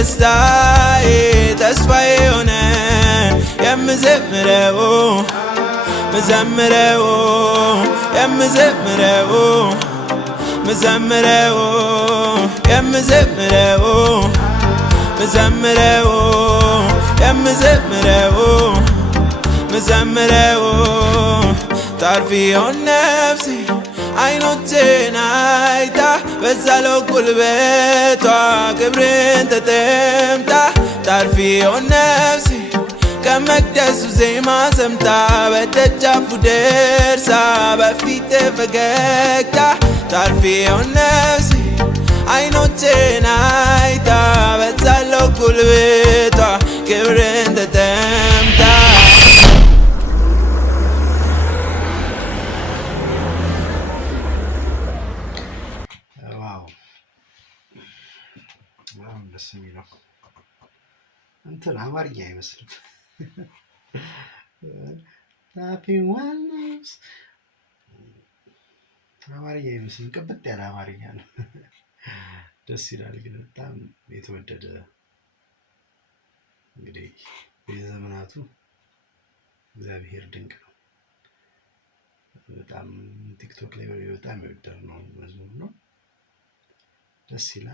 ደስታዬ ተስፋዬ ሆነ የምዘምረው መዘምረው የምዘምረው መዘምረው የምዘምረው መዘምረው የምዘምረው መዘምረው ታርፊውን ነፍሴ አይኖቼን አይታ በዛለው ጉልበቷ ክብርን ተጠምታ ታርፊውን ነፍሴ ከመቅደሱ ዜማ ሰምታ በደጃፉ ደርሳ በፊት ፈገግታ ታርፊውን ነፍሴ አይኖቼን አይታ በዛለው ጉልበቷ ክብርን ተጠምታ ደስ የሚለው እንትን አማርኛ አይመስልም። አማርኛ አይመስልም፣ ቅብጥ ያለ አማርኛ ነው። ደስ ይላል ግን በጣም የተወደደ እንግዲህ በዘመናቱ እግዚአብሔር ድንቅ ነው። በጣም ቲክቶክ ላይ በጣም ይወደድ ነው መዝሙር ነው። ደስ ይላል።